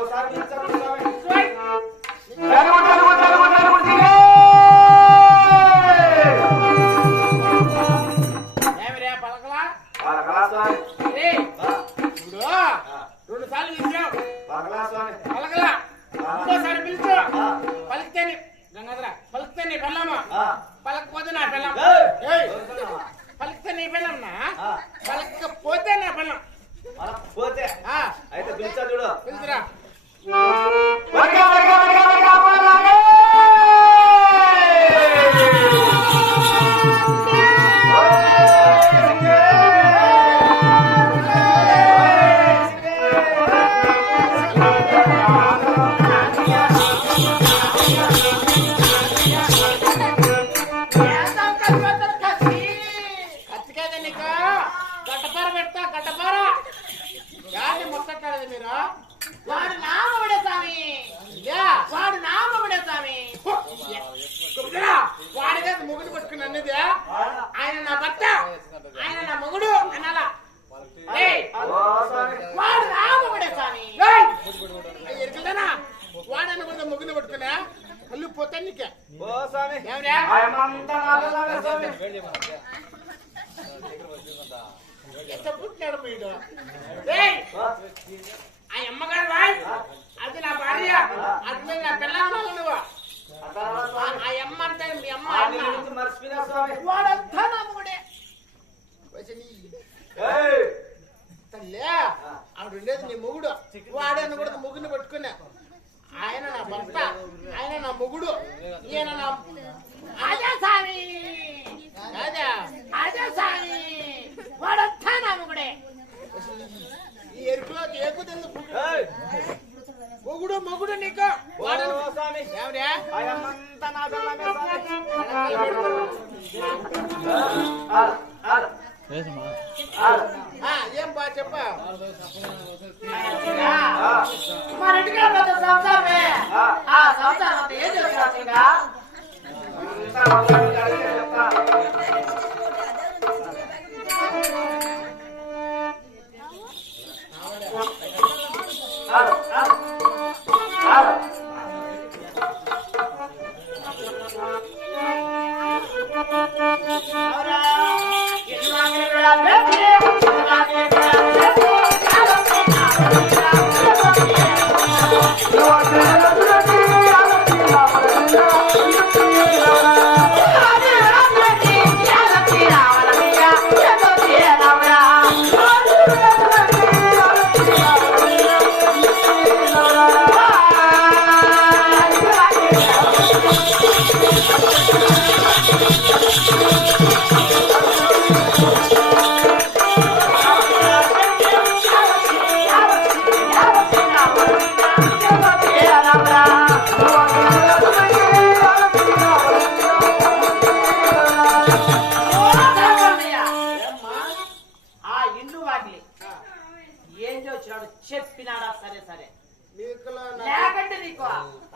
ఒకసారి వాడు నామవిడ స్వామి. వాడు నామవిడ స్వామి. వాడి దగ్గర మొగుడు పట్టుకుని అన్నది ఆయన నా భర్త. ఆయన నా మొగుడు. అనాలా. వాడు నామవిడ స్వామి. ఎరుకలేనా వాడు అనకుండా మొగుడు పట్టుకున్నా మళ్ళీ పోతా నీకే ఎంత పుట్టినాడు మీరు అమ్మగారు వాయ్. అది నా భార్య. అది నా పిల్లలు ఆ అమ్మ అంటే మీ అమ్మ వాడంతా నా మొగుడే తల్లే ఆవిడ నీ మొగుడు. వాడని కూడా మొగుని పట్టుకున్నా ఆయన నా భర్త ఆయన నా మొగుడు. ఈయన నా అదే సామి అదే అదే సామి వాడంతా నా మొగుడే మొగుడు. మొగుడు నీకు. ఏం బా చెప్ప. మన ఇంటికి సంసారమే ఆ సంసారం ఏం చేస్తా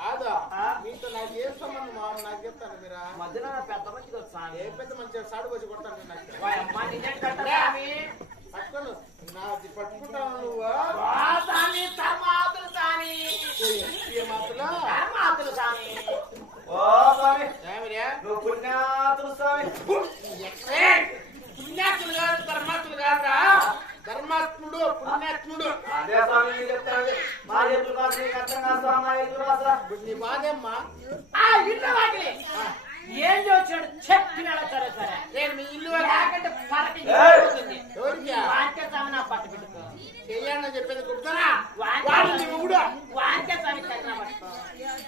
కాదా మీతో నాకు ఏం సంబంధం మామ నాకు చెప్తాను మీరా? మధ్యలో పెద్ద మంచిది వచ్చాను ఏ పెద్ద మంచి సాడు వచ్చి కొడతాను పట్టుకోను. నాది పట్టుకుంటాను నువ్వు? ఏ మాతలు? మాతలు ఓ స్వామి. నువ్వు పుణ్యాతులు స్వామి. పుణ్యాతులు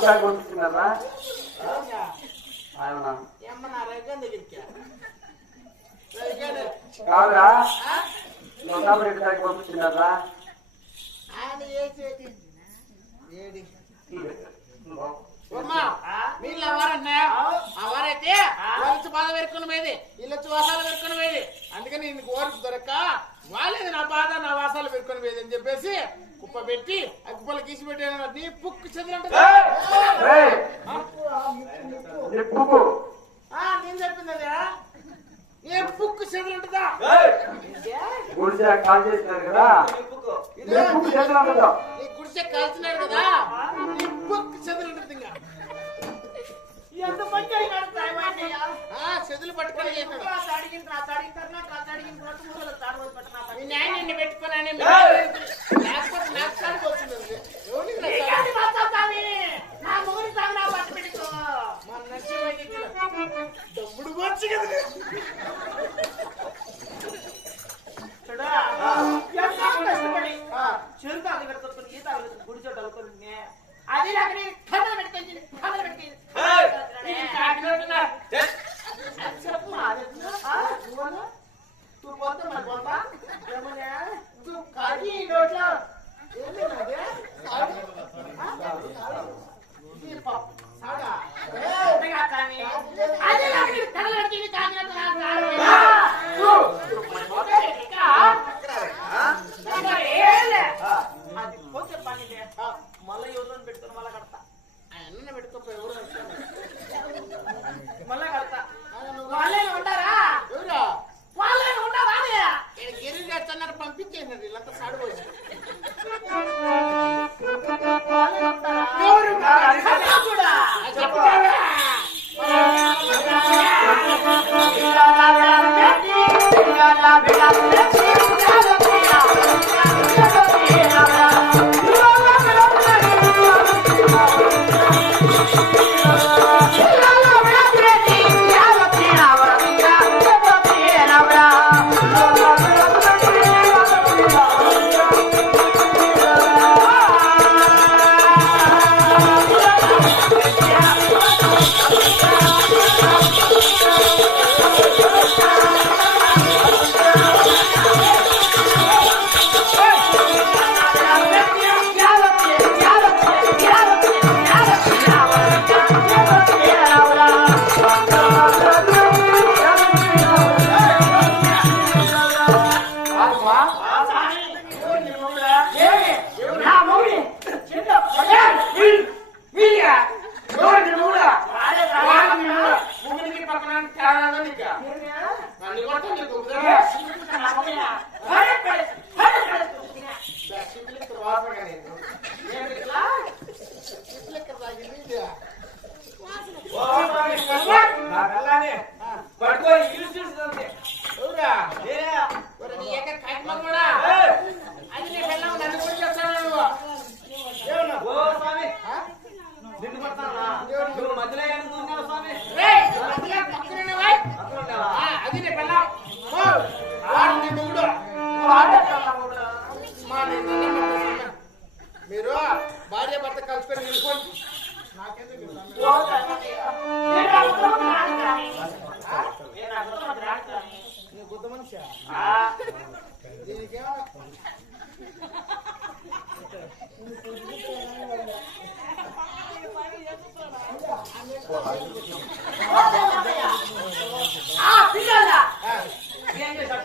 చూడటానికి పంపించినారా ఆయన కాదురా. నొకాబరెడ్డి గారికి పంపించినారా? ఆయన వీళ్ళు ఎవరన్నా? ఎవరైతే వాళ్ళొచ్చి బాధ పెరుక్కుని పోయేది వీళ్ళొచ్చి వాసాలు పెరుక్కుని పోయేది అందుకని నీకు ఓర్పు దొరక్క వాళ్ళేది నా బాధ నా వాసాలు పెరుక్కుని పోయేది అని చెప్పేసి కుప్ప పెట్టి ఆ కుప్పలు గీసి పెట్టేది పుక్కు చెందినట్టు నేను చెప్పింది అదే. పుక్కు చెదలంటదా నీ పుక్కు చెదలంటదా కాల్చినాడు కదా. చెదులు పట్టుకొని నిన్ను పెట్టుకున్నాను లేకపోతే నాకు సాగుతుంది డబ్బుడు వచ్చి కదా. చెరుకు అది పెడతాను ఈత గుడి చోట అది Ja, ja, ja. మీరు భార్య భర్త కలుసుకొని వెళ్ళిపోండి గుద్ద మనిషి? ఏం చేశారు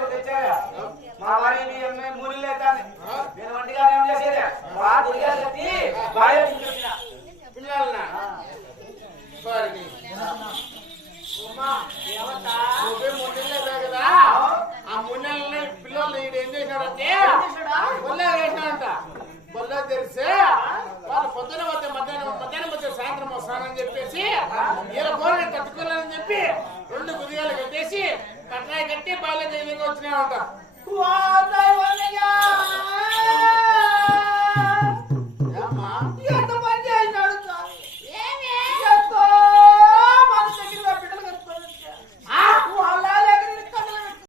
అన్నయ్య కంటే బాల్య దైవంగా వచ్చినాయంట